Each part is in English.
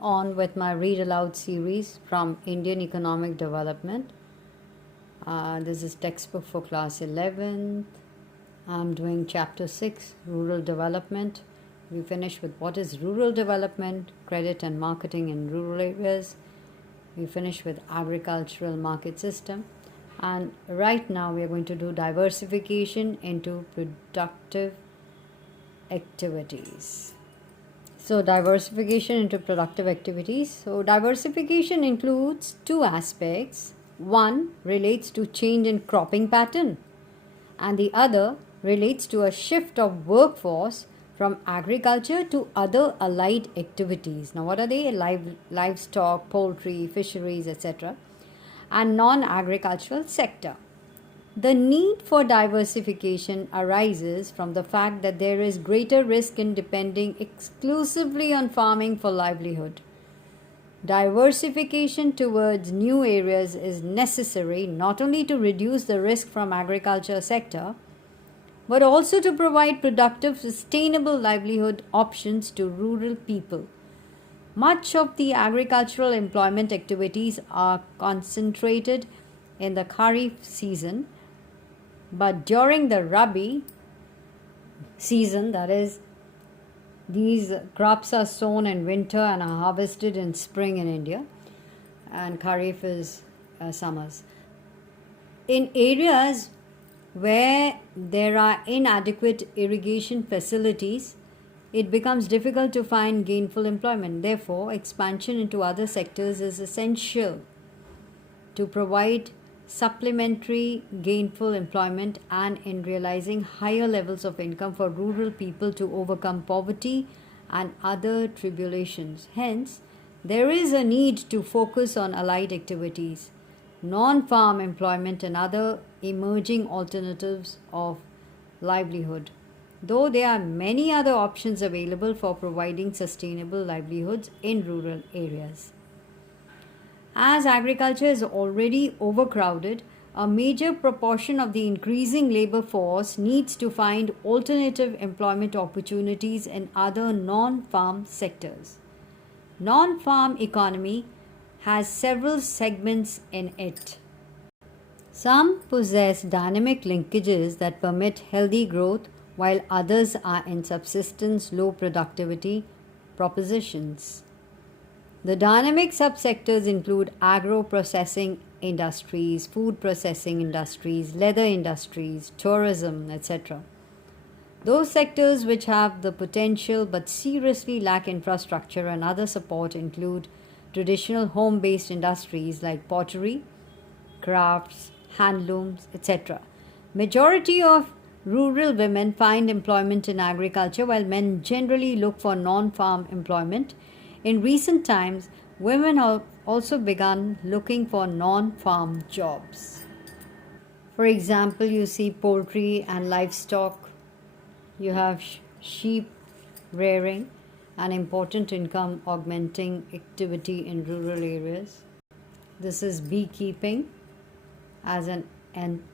On with my read aloud series from Indian Economic Development. This is textbook for class 11th. I'm doing chapter 6, rural development. We finish with what is rural development, credit and marketing in rural areas. We finish with agricultural market system. And right now we are going to do diversification into productive activities. So, diversification into productive activities. So, diversification includes two aspects. One relates to change in cropping pattern, and the other relates to a shift of workforce from agriculture to other allied activities. Now, what are they? Livestock, poultry, fisheries, etc., and non-agricultural sector. The need for diversification arises from the fact that there is greater risk in depending exclusively on farming for livelihood. Diversification towards new areas is necessary not only to reduce the risk from agriculture sector, but also to provide productive, sustainable livelihood options to rural people. Much of the agricultural employment activities are concentrated in the Kharif season, but during the Rabi season, that is, these crops are sown in winter and are harvested in spring in India, and Kharif is summers. In areas where there are inadequate irrigation facilities, it becomes difficult to find gainful employment. Therefore, expansion into other sectors is essential to provide supplementary gainful employment and in realizing higher levels of income for rural people to overcome poverty and other tribulations. Hence, there is a need to focus on allied activities, non-farm employment and other emerging alternatives of livelihood. Though there are many other options available for providing sustainable livelihoods in rural areas. As agriculture is already overcrowded, a major proportion of the increasing labor force needs to find alternative employment opportunities in other non-farm sectors. Non-farm economy has several segments in it. Some possess dynamic linkages that permit healthy growth, while others are in subsistence, low productivity propositions. The dynamic subsectors include agro-processing industries, food processing industries, leather industries, tourism, etc. Those sectors which have the potential but seriously lack infrastructure and other support include traditional home-based industries like pottery, crafts, handlooms, etc. Majority of rural women find employment in agriculture while men generally look for non-farm employment. In recent times, women have also begun looking for non-farm jobs. For example, you see poultry and livestock. You have sheep rearing, an important income augmenting activity in rural areas. This is beekeeping as an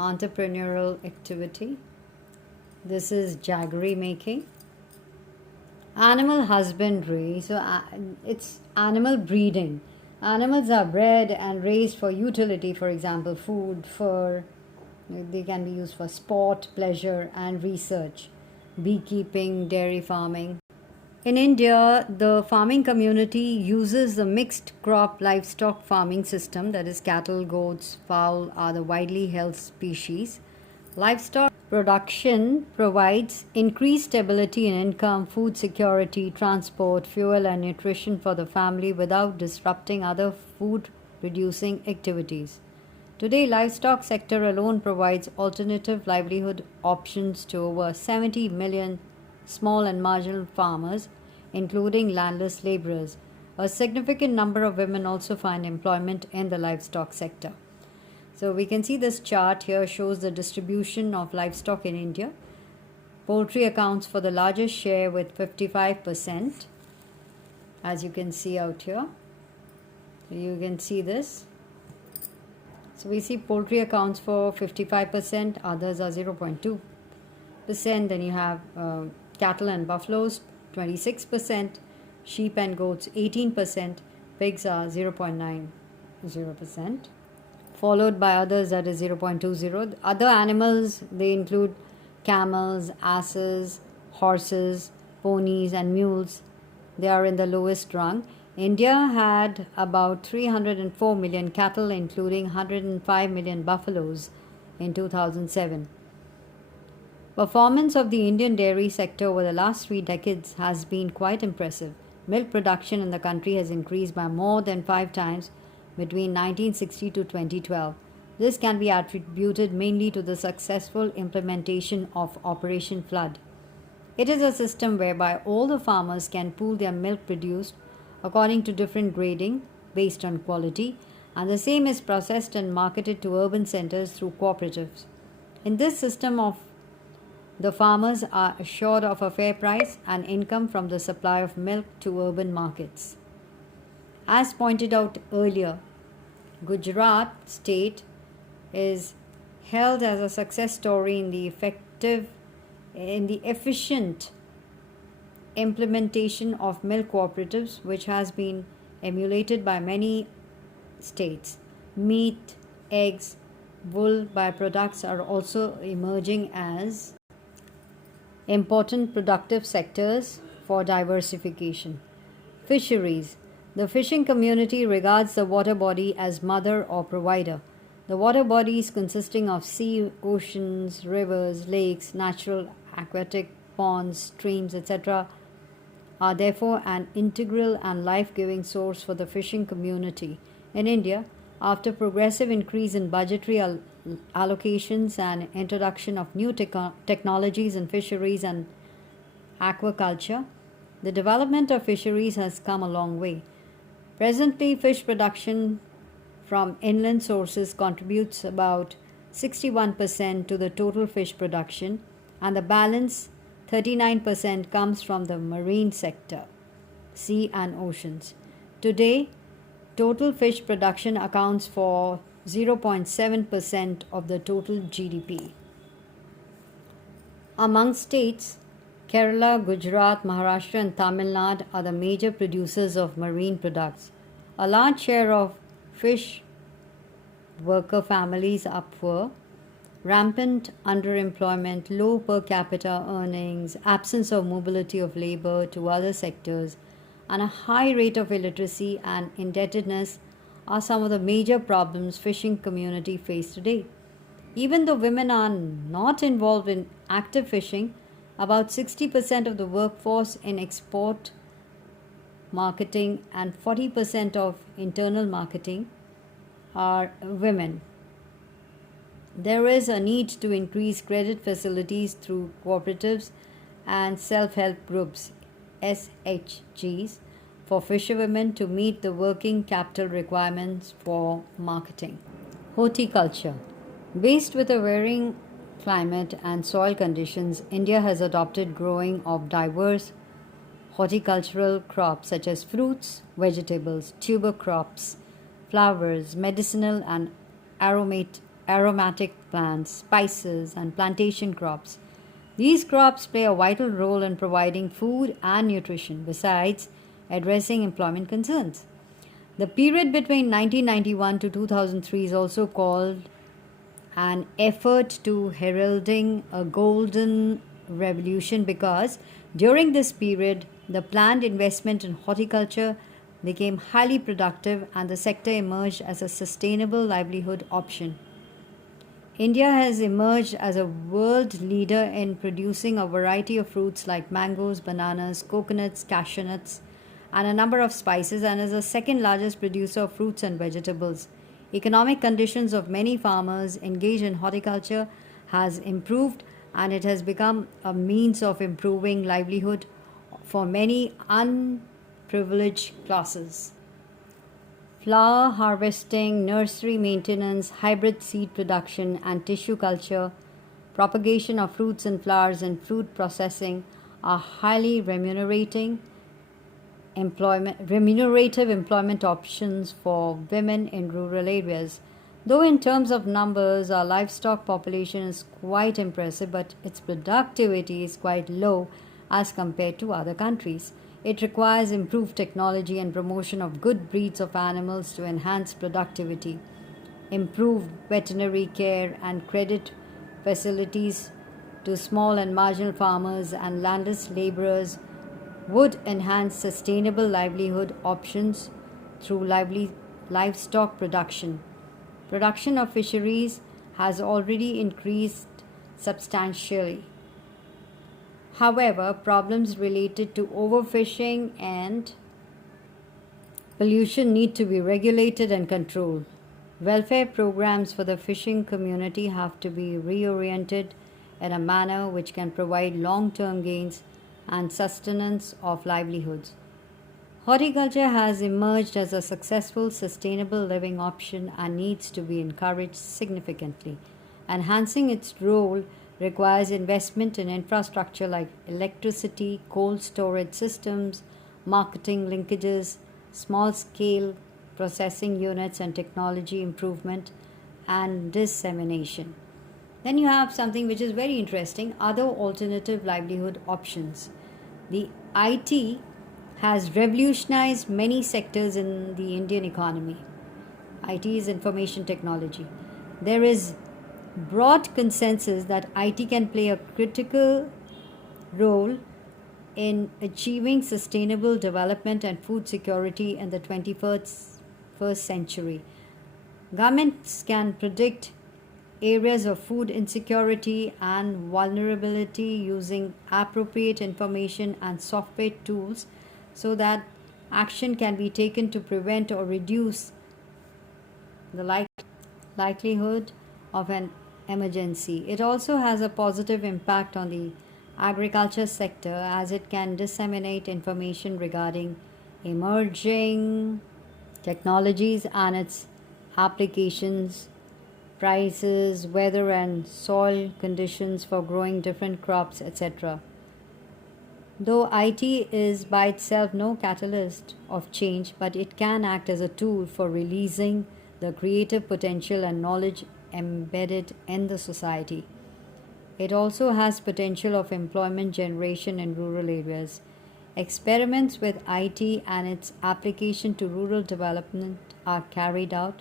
entrepreneurial activity. This is jaggery making. Animal husbandry, so it's animal breeding. Animals are bred and raised for utility, for example, food, fur. They can be used for sport, pleasure, and research. Beekeeping, dairy farming. In India, the farming community uses the mixed crop livestock farming system, that is, cattle, goats, fowl are the widely held species. Livestock production provides increased stability in income, food security, transport, fuel, and nutrition for the family without disrupting other food producing activities. Today, livestock sector alone provides alternative livelihood options to over 70 million small and marginal farmers, including landless laborers. A significant number of women also find employment in the livestock sector. So we can see this chart here shows the distribution of livestock in India. Poultry accounts for the largest share with 55%, as you can see out here. You can see this. So we see poultry accounts for 55%, others are 0.2%. Then you have cattle and buffaloes, 26%, sheep and goats 18%, pigs are 0.90%, followed by others that is 0.20. Other animals, they include camels, asses, horses, ponies, and mules. They are in the lowest rung. India had about 304 million cattle, including 105 million buffaloes in 2007. Performance of the Indian dairy sector over the last 3 decades has been quite impressive. Milk production in the country has increased by more than 5 times between 1960 to 2012. This can be attributed mainly to the successful implementation of Operation Flood. It is a system whereby all the farmers can pool their milk produced according to different grading based on quality, and the same is processed and marketed to urban centers through cooperatives. In this system of the farmers are assured of a fair price and income from the supply of milk to urban markets. As pointed out earlier, Gujarat state is held as a success story in the efficient implementation of milk cooperatives, which has been emulated by many states. Meat, eggs, wool byproducts are also emerging as important productive sectors for diversification. Fisheries. The fishing community regards the water body as mother or provider. The water bodies consisting of sea, oceans, rivers, lakes, natural aquatic ponds, streams, etc., are therefore an integral and life-giving source for the fishing community. In India, after progressive increase in budgetary allocations and introduction of new technologies in fisheries and aquaculture, the development of fisheries has come a long way. Presently, fish production from inland sources contributes about 61% to the total fish production, and the balance 39% comes from the marine sector, sea and oceans. Today, total fish production accounts for 0.7% of the total GDP. Among states, Kerala, Gujarat, Maharashtra, and Tamil Nadu are the major producers of marine products. A large share of fish worker families are poor. Rampant underemployment, low per capita earnings, absence of mobility of labor to other sectors, and a high rate of illiteracy and indebtedness are some of the major problems fishing community face today. Even though women are not involved in active fishing, about 60% of the workforce in export marketing and 40% of internal marketing are women. There is a need to increase credit facilities through cooperatives and self-help groups, SHGs, for fisherwomen to meet the working capital requirements for marketing. Horticulture. Based with a varying climate and soil conditions, India has adopted growing of diverse horticultural crops such as fruits, vegetables, tuber crops, flowers, medicinal and aromatic plants, spices, and plantation crops. These crops play a vital role in providing food and nutrition, besides addressing employment concerns. The period between 1991 to 2003 is also called an effort to heralding a golden revolution because during this period, the planned investment in horticulture became highly productive and the sector emerged as a sustainable livelihood option. India has emerged as a world leader in producing a variety of fruits like mangoes, bananas, coconuts, cashew nuts, and a number of spices, and is the second largest producer of fruits and vegetables. Economic conditions of many farmers engaged in horticulture has improved, and it has become a means of improving livelihood for many unprivileged classes. Flower harvesting, nursery maintenance, hybrid seed production, and tissue culture, propagation of fruits and flowers, and fruit processing are highly remunerative employment options for women in rural areas. Though in terms of numbers, our livestock population is quite impressive, but its productivity is quite low as compared to other countries. It requires improved technology and promotion of good breeds of animals to enhance productivity, improve veterinary care, and credit facilities to small and marginal farmers and landless laborers would enhance sustainable livelihood options through livestock production. Production of fisheries has already increased substantially. However, problems related to overfishing and pollution need to be regulated and controlled. Welfare programs for the fishing community have to be reoriented in a manner which can provide long term gains and sustenance of livelihoods. Horticulture has emerged as a successful, sustainable living option and needs to be encouraged significantly. Enhancing its role requires investment in infrastructure like electricity, cold storage systems, marketing linkages, small scale processing units, and technology improvement and dissemination. Then you have something which is very interesting, other alternative livelihood options. The IT has revolutionized many sectors in the Indian economy. IT is information technology. There is broad consensus that IT can play a critical role in achieving sustainable development and food security in the 21st century. Governments can predict areas of food insecurity and vulnerability using appropriate information and software tools so that action can be taken to prevent or reduce the likelihood of an emergency. It also has a positive impact on the agriculture sector as it can disseminate information regarding emerging technologies and its applications, prices, weather and soil conditions for growing different crops, etc. Though IT is by itself no catalyst of change, but it can act as a tool for releasing the creative potential and knowledge embedded in the society. It also has potential of employment generation in rural areas. Experiments with IT and its application to rural development are carried out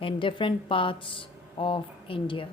in different parts of India.